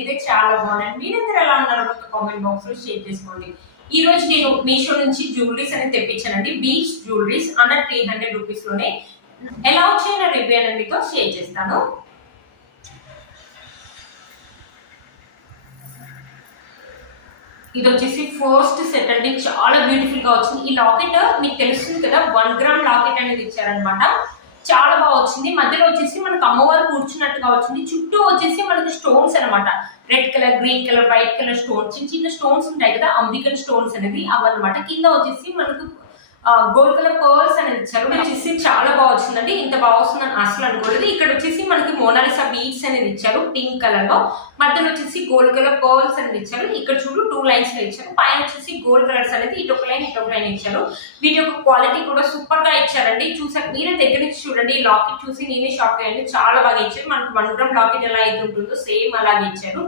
నేనైతే చాలా బాగున్నాను. మీరందరూ ఎలా ఉన్నారో కామెంట్ బాక్స్ లో షేర్ చేసుకోండి. ఈ రోజు నేను మీషో నుంచి జ్యువెలరీస్ అనేది తెప్పించానండి. బీచ్ జ్యువెలరీస్ అండర్ 300 రూపీస్ లోనే ఎలా వచ్చాయో రివ్యూ అనేది మీతో షేర్ చేస్తాను. ఇది వచ్చేసి ఫస్ట్ సెట్ అండి. చాలా బ్యూటిఫుల్ గా వచ్చింది. ఈ లాకెట్ మీకు తెలుస్తుంది కదా, 1 గ్రామ్ లాకెట్ అనేది ఇచ్చారనమాట. చాలా బాగా వచ్చింది. మధ్యలో వచ్చేసి మనకు అమ్మవారు కూర్చున్నట్టుగా వచ్చింది. చుట్టూ వచ్చేసి మనకి స్టోన్స్ అనమాట. Red colour, green colour, white colour stones, చిన్న చిన్న స్టోన్స్ ఉంటాయి కదా, అమెరికన్ స్టోన్స్ అనేది అవన్నమాట. కింద వచ్చేసి మనకు గోల్డ్ కలర్ పర్ల్స్ అనేది ఇచ్చారు. వచ్చేసి చాలా బాగా వచ్చిందండి. ఇంత బాగా వస్తుందని అసలు అనుకోలేదు. ఇక్కడ వచ్చేసి మనకి మోనాలిసా బీడ్స్ అనేది ఇచ్చారు పింక్ కలర్ లో. మధ్యలో వచ్చేసి గోల్డ్ కలర్ పర్ల్స్ అనేది ఇచ్చారు. ఇక్కడ చూడు 2 లైన్స్ లో ఇచ్చారు. పైన వచ్చేసి గోల్డ్ కలర్స్ అనేది ఇటొక లైన్ ఇటొక లైన్ ఇచ్చారు. వీటి యొక్క క్వాలిటీ కూడా సూపర్ గా ఇచ్చారండి. చూసాక మీరే దగ్గర నుంచి చూడండి. ఈ లాకెట్ చూసి నేనే షాక్ అయ్యండి. చాలా బాగా ఇచ్చారు. మనకి 1 గ్రామ్ లాకెట్ ఎలా అయితే ఉంటుందో సేమ్ అలాగే ఇచ్చారు.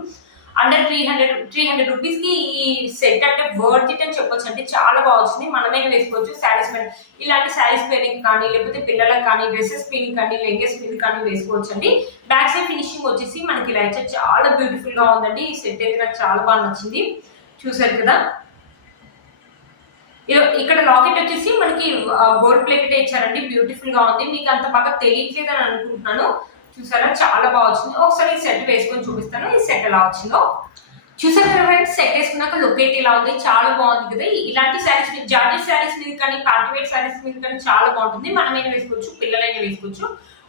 అండర్ 300 రూపీస్ కి ఈ సెట్ అంటే వర్త్ ఇట్ అని చెప్పొచ్చు అండి. చాలా బాగా వచ్చింది. మనమే వేసుకోవచ్చు. శారీస్ మీద ఇలాంటి శారీస్ పేరింగ్ కానీ, లేకపోతే పిల్లలకు కానీ, డ్రెస్సెస్ పేరింగ్ కానీ, లెంగెస్ మీద కానీ వేసుకోవచ్చు అండి. బ్యాక్ సైడ్ ఫినిషింగ్ వచ్చేసి మనకి ఇలా ఇచ్చారు. చాలా బ్యూటిఫుల్ గా ఉందండి. ఈ సెట్ అయితే నాకు చాలా బాగా నచ్చింది. చూసారు కదా, ఇక్కడ లాకెట్ వచ్చేసి మనకి గోల్డ్ ప్లేటెడ్ ఇచ్చారండి. బ్యూటిఫుల్ గా ఉంది. మీకు అంత బాగా తెలియట్లేదు అని అనుకుంటున్నాను. చూసారా, చాలా బాగా వచ్చింది. ఒకసారి ఈ సెట్ వేసుకొని చూపిస్తాను. ఈ సెట్ ఎలా వచ్చిందో చూసారు కదా ఫ్రెండ్స్. సెట్ వేసుకున్నాక లుక్ అయితే ఇలా ఉంది. చాలా బాగుంది కదా. ఇలాంటి శారీస్ మీద, జార్జెట్ శారీస్ మీద కానీ, పార్టీ వేర్ శారీస్ మీద కానీ చాలా బాగుంటుంది. మనమైనా వేసుకోవచ్చు, పిల్లలైనా వేసుకోవచ్చు.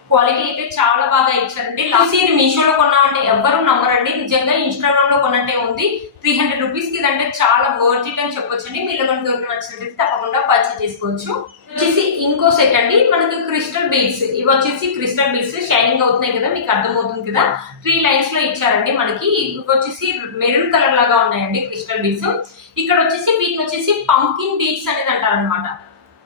క్వాలిటీ అయితే చాలా బాగా ఇచ్చారండి. లాస్ట్ ఇయర్ మీషోలో కొన్నామంటే ఎవ్వరూ నమ్మరండి. నిజంగా ఇన్స్టాగ్రామ్ లో కొన్నట్టే ఉంది. 300 రూపీస్ కి ఇదంటే చాలా వర్త్ ఇట్ అని చెప్పొచ్చు అండి. మీలో మనకి ఎవరికి నచ్చినట్లయితే తప్పకుండా పర్చేస్ చేసుకోవచ్చు. వచ్చేసి ఇంకో సెట్ అండి. మనకి క్రిస్టల్ బీడ్స్, ఇవి వచ్చేసి క్రిస్టల్ బీడ్స్ షైనింగ్ అవుతున్నాయి కదా, మీకు అర్థమవుతుంది కదా. 3 లైన్స్ లో ఇచ్చారండి. మనకి ఇవి వచ్చేసి మెరూన్ కలర్ లాగా ఉన్నాయండి క్రిస్టల్ బీడ్స్. ఇక్కడ వచ్చేసి వీటిని వచ్చేసి పంకిన్ బీడ్స్ అనేది అంటారు అనమాట.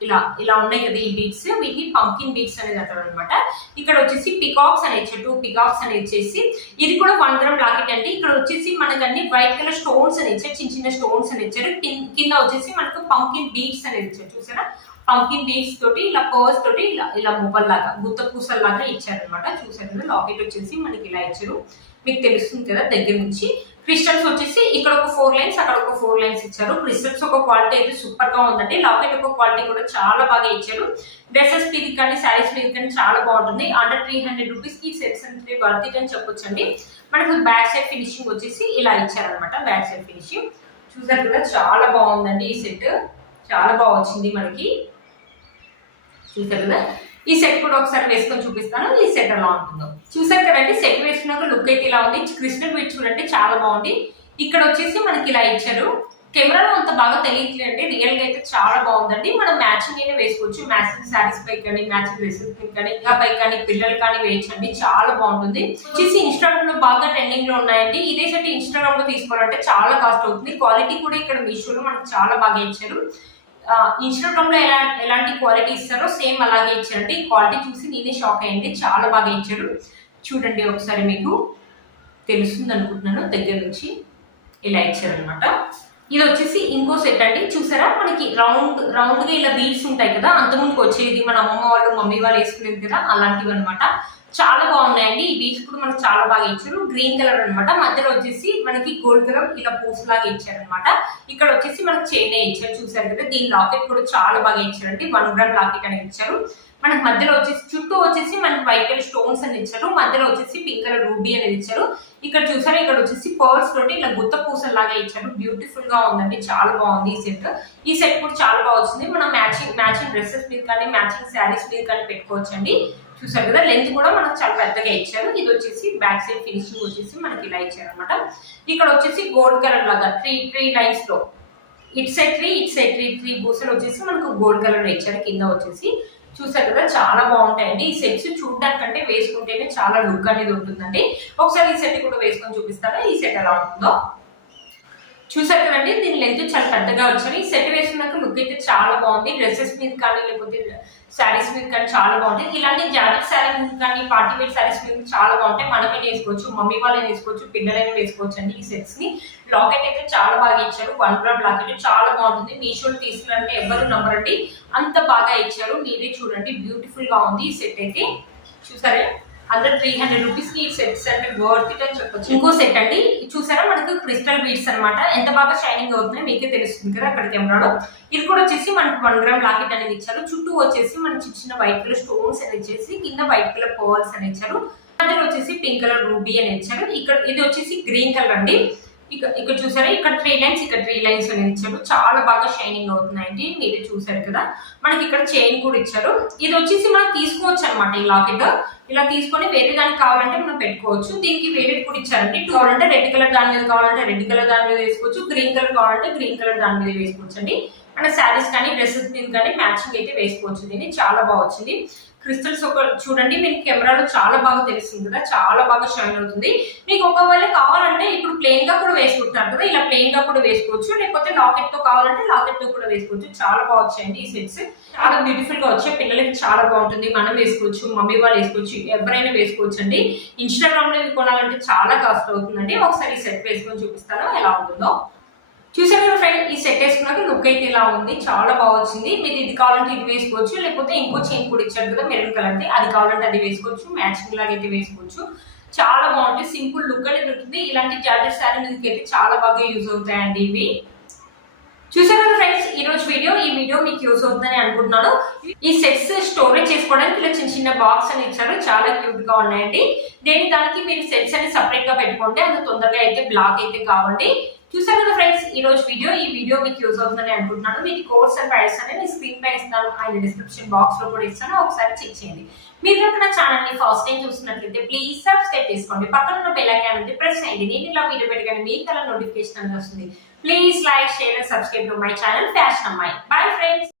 ఇలా ఇలా ఉన్నాయి కదా ఈ బీడ్స్, వీటిని పంకిన్ బీడ్స్ అనేది అంటారు అనమాట. ఇక్కడ వచ్చేసి పికాక్స్ అనేది ఇచ్చారు. 2 పికాక్స్ అనేది ఇచ్చేసి ఇది కూడా 1 గ్రామ్ లాకెట్ అండి. ఇక్కడ వచ్చేసి మనకు అన్ని వైట్ కలర్ స్టోన్స్ అని ఇచ్చారు. చిన్న చిన్న స్టోన్స్ అని ఇచ్చారు. కింద వచ్చేసి మనకు పంకిన్ బీడ్స్ అనేది ఇచ్చారు. చూసారా, పంకిన్ బీడ్స్ తోటి ఇలా పర్స్ తోటి ఇలా మువ్వల్లాగా గుత్త పూసల్లాగా ఇచ్చారు అనమాట. చూసారు కదా, లాకెట్ వచ్చేసి మనకి ఇలా ఇచ్చారు. మీకు తెలుస్తుంది కదా దగ్గర నుంచి. క్రిస్టల్స్ వచ్చేసి ఇక్కడ ఒక 4 లైన్స్, అక్కడ ఒక 4 లైన్స్ ఇచ్చారు. క్రిస్టల్స్ ఒక క్వాలిటీ అయితే సూపర్ గా ఉందండి. లాకెట్ ఒక క్వాలిటీ కూడా చాలా బాగా ఇచ్చారు. డ్రెస్సెస్ మీద కానీ, శారీస్ మీద కానీ చాలా బాగుంటుంది. అండర్ 300 రూపీస్ కి సెట్స్ అంటే వర్త్ ఇట్ అని చెప్పొచ్చు అండి. మనకు బ్యాక్ సైడ్ ఫినిషింగ్ వచ్చేసి ఇలా ఇచ్చారనమాట. బ్యాక్ సైడ్ ఫినిషింగ్ చూసారు కదా, చాలా బాగుందండి. ఈ సెట్ చాలా బాగా వచ్చింది మనకి. చూసారు కదా, ఈ సెట్ కూడా ఒకసారి వేసుకొని చూపిస్తాను. ఈ సెట్ ఎలా ఉంటుందో చూసారు కదండి. సెట్ వేసుకున్నాక లుక్ అయితే ఇలా ఉంది. క్రిస్టల్ బీడ్ చూడండి, చాలా బాగుంది. ఇక్కడ వచ్చేసి మనకి ఇలా ఇచ్చారు. కెమెరాలో అంత బాగా తెలియట్లేదండి, రియల్ గా అయితే చాలా బాగుందండి. మనం మ్యాచింగ్ అయినా వేసుకోవచ్చు. మ్యాచింగ్ శారీస్ పై కానీ, మ్యాచింగ్ డ్రెస్సెస్ కానీ, ఇంకా పై కానీ, పిల్లలు కానీ వేయచ్చండి. చాలా బాగుంటుంది. వచ్చేసి ఇన్స్టాగ్రామ్ లో బాగా ట్రెండింగ్ లో ఉన్నాయండి. ఇదే సెట్ ఇన్స్టాగ్రామ్ లో తీసుకోవాలంటే చాలా కాస్ట్ అవుతుంది. క్వాలిటీ కూడా ఇక్కడ మీషోలో మనకు చాలా బాగా ఇచ్చారు. ఇన్స్టాగ్రామ్ లో ఎలాంటి క్వాలిటీ ఇస్తారో సేమ్ అలాగే ఇచ్చారండి. ఈ క్వాలిటీ చూసి నేనే షాక్ అయ్యండి. చాలా బాగా ఇచ్చారు. చూడండి ఒకసారి, మీకు తెలుస్తుంది అనుకుంటున్నాను. దగ్గర నుంచి ఇలా ఇచ్చారనమాట. ఇది వచ్చేసి ఇంకో సెట్ అండి. చూసారా, మనకి రౌండ్ గా ఇలా బీడ్స్ ఉంటాయి కదా, అంతకుముందుకు వచ్చేది మన అమ్మమ్మ వాళ్ళు, మమ్మీ వాళ్ళు వేసుకునేది కదా, అలాంటివి అనమాట. చాలా బాగున్నాయండి. ఈ బీడ్స్ కూడా మనకు చాలా బాగా ఇచ్చారు. గ్రీన్ కలర్ అనమాట. మధ్యలో వచ్చేసి మనకి గోల్డ్ కలర్ ఇలా పూసలాగా ఇచ్చారనమాట. ఇక్కడ వచ్చేసి మనకు చైన్ ఇచ్చారు. చూసారు కదా, దీని లాకెట్ కూడా చాలా బాగా ఇచ్చారండి. 1 గ్రామ్ లాకెట్ అనేది ఇచ్చారు. మనకి మధ్యలో వచ్చేసి చుట్టూ వచ్చేసి మనకి వైట్ కలర్ స్టోన్స్ అని ఇచ్చారు. మధ్యలో వచ్చేసి పింక్ కలర్ రూబీ అనేది ఇచ్చారు. ఇక్కడ చూసారా, ఇక్కడ వచ్చేసి పర్ల్స్ తోటి ఇలా గుత్త పూసలు లాగా ఇచ్చారు. బ్యూటిఫుల్ గా ఉందండి. చాలా బాగుంది ఈ సెట్. ఈ సెట్ కూడా చాలా బాగా వచ్చింది. మనం మ్యాచింగ్ డ్రెస్సెస్ మీద కానీ, మ్యాచింగ్ శారీస్ మీద కానీ పెట్టుకోవచ్చు అండి. చూసారు కదా, లెంత్ కూడా మనకు చాలా పెద్దగా ఇచ్చారు. ఇది వచ్చేసి బ్యాక్ సైడ్ ఫినిషింగ్ వచ్చేసి మనకి ఇలా ఇచ్చారు అనమాట. ఇక్కడ వచ్చేసి గోల్డ్ కలర్ లాగా 3 లైన్స్ లో ఇట్ సైడ్ 3 బూసలు వచ్చేసి మనకు గోల్డ్ కలర్ లో ఇచ్చారు. కింద వచ్చేసి చూసారు కదా, చాలా బాగుంటాయండి. ఈ సెట్స్ చూడడానికంటే వేసుకుంటేనే చాలా లుక్ అనేది ఉంటుందండి. ఒకసారి ఈ సెట్ కూడా వేసుకొని చూపిస్తాను. ఈ సెట్ ఎలా ఉంటుందో చూసారు కదండి. దీని లెంత్ చాలా పెద్దగా వచ్చారు. ఈ సెట్ వేసుకున్నాక లుక్ అయితే చాలా బాగుంది. డ్రెస్సెస్ మీద కానీ, లేకపోతే శారీస్ మీద కానీ చాలా బాగుంటాయి. ఇలాంటి జాకెట్ శారీ మీద కానీ, పార్టీ వేర్ శారీస్ మీద చాలా బాగుంటాయి. మనమే వేసుకోవచ్చు, మమ్మీ వాళ్ళని వేసుకోవచ్చు, పిల్లలైనా వేసుకోవచ్చు అండి. ఈ సెట్స్ ని లాకెట్ అయితే చాలా బాగా ఇచ్చారు. 1 గ్రామ్ లాకెట్ చాలా బాగుంటుంది. మీషోలో తీసుకున్నారంటే ఎవరు నమ్మరండి, అంత బాగా ఇచ్చారు. మీరే చూడండి, బ్యూటిఫుల్ గా ఉంది ఈ సెట్ అయితే. చూసారే, అందరు 300 రూపీస్ కి ఈ సెట్స్ అంటే వర్త్ ఇట్ అని చెప్పొచ్చు. ఇంకో సెట్ అండి చూసారా మనకు క్రిస్టల్ బీడ్స్ అన్నమాట. ఎంత బాగా షైనింగ్ అవుతున్నాయి మీకే తెలుస్తుంది కదా అక్కడ కెమెరాలో. ఇది కూడా వచ్చేసి మనకు 1 గ్రామ్ లాకెట్ అనేది ఇచ్చారు. చుట్టూ వచ్చేసి మన చిన్న వైట్ కలర్ స్టోన్స్ అనేది ఇచ్చేసి కింద వైట్ కలర్ పర్ల్స్ అని ఇచ్చారు. మధ్యలో వచ్చేసి పింక్ కలర్ రూబీ అని ఇచ్చారు. ఇక్కడ ఇది వచ్చేసి గ్రీన్ కలర్ అండి. ఇక్కడ చూసారా ఇక్కడ 3 లైన్స్ ఇక్కడ 3 లైన్స్ అనేది ఇచ్చారు. చాలా బాగా షైనింగ్ అవుతున్నాయండి మీరే చూసారు కదా. మనకి ఇక్కడ చైన్ కూడా ఇచ్చారు. ఇది వచ్చేసి మనం తీసుకోవచ్చు అనమాట ఈ లాకెట్. ఇలా తీసుకొని వేరే దానికి కావాలంటే మనం పెట్టుకోవచ్చు. దీనికి వేరే కూడా ఇచ్చారండి. కావాలంటే రెడ్ కలర్ దాని మీద కావాలంటే రెడ్ కలర్ దాని మీద వేసుకోవచ్చు. గ్రీన్ కలర్ కావాలంటే గ్రీన్ కలర్ దాని మీద వేసుకోవచ్చు అండి. మన శారీస్ కానీ డ్రెస్సెస్ మీద కానీ మ్యాచింగ్ అయితే వేసుకోవచ్చు. దీన్ని చాలా బాగా వచ్చింది. క్రిస్టల్స్ ఒక చూడండి మీకు కెమెరాలో చాలా బాగా తెలుస్తుంది కదా, చాలా బాగా షైన్ అవుతుంది. మీకు ఒకవేళ కావాలంటే ఇప్పుడు ప్లెయిన్ గా కూడా వేసుకుంటున్నారు కదా, ఇలా ప్లెయిన్ గా కూడా వేసుకోవచ్చు. లేకపోతే లాకెట్ తో కావాలంటే లాకెట్ తో కూడా వేసుకోవచ్చు. చాలా బాగా వచ్చాయండి ఈ సెట్స్. చాలా బ్యూటిఫుల్ గా వచ్చాయి. పిల్లలకి చాలా బాగుంటుంది. మనం వేసుకోవచ్చు, మమ్మీ వాళ్ళు వేసుకోవచ్చు, ఎవరైనా వేసుకోవచ్చు అండి. ఇన్స్టాగ్రామ్ లో కొనాలంటే చాలా కాస్ట్ అవుతుందండి. ఒకసారి ఈ సెట్ వేసుకొని చూపిస్తాను ఎలా ఉంటుందో. చూసారు కదా ఫ్రెండ్, ఈ సెట్ వేసుకున్నాక లుక్ అయితే ఇలా ఉంది. చాలా బాగా వచ్చింది. మీరు ఇది కావాలంటే ఇది వేసుకోవచ్చు. లేకపోతే ఇంకో చైన్ కూడా ఇచ్చారు కదా మెరూన్ కలర్ ది, అది కావాలంటే అది వేసుకోవచ్చు. మ్యాచింగ్ లాగా అయితే వేసుకోవచ్చు. చాలా బాగుంటుంది. సింపుల్ లుక్ అనేది ఉంటుంది. ఇలాంటి జార్జెట్ శారీ మీదకి అయితే చాలా బాగా యూజ్ అవుతాయండి ఇవి. చూసారు కదా ఫ్రెండ్స్ ఈ వీడియో మీకు యూస్ అవుతుందని అనుకుంటున్నాను. ఈ సెట్స్ స్టోరేజ్ చేసుకోవడానికి ఇలా చిన్న బాక్స్ అని ఇచ్చారు. చాలా క్యూట్ గా ఉన్నాయండి. దానికి మీరు సెట్స్ అని సపరేట్ గా పెట్టుకుంటే అంత తొందరగా అయితే బ్లాక్ అయితే కావండి. చూసారు కదా ఫ్రెండ్స్ ఈ వీడియో మీకు యూస్ అవుతుందని అనుకుంటున్నాను. మీకు కోర్స్ అండ్ ప్రైస్ అనేది స్క్రీన్ పై ఇస్తాను, ఆయన డిస్క్రిప్షన్ బాక్స్ లో కూడా ఇస్తాను. ఒకసారి చెక్ చేయండి. మీరు కనుక నా ఛానల్ ని ఫస్ట్ టైం చూస్తున్నట్లయితే ప్లీజ్ సబ్స్క్రైబ్ చేసుకోండి. పక్కన ఉన్న బెల్ ఐకాన్ ఉంది ప్రెస్ చేయండి. నేను ఇలా వీడియో పెట్టగానే మీకు అలా నోటిఫికేషన్ అనేది వస్తుంది. Please like, share and subscribe to my channel fashion అమ్మాయి. Bye friends.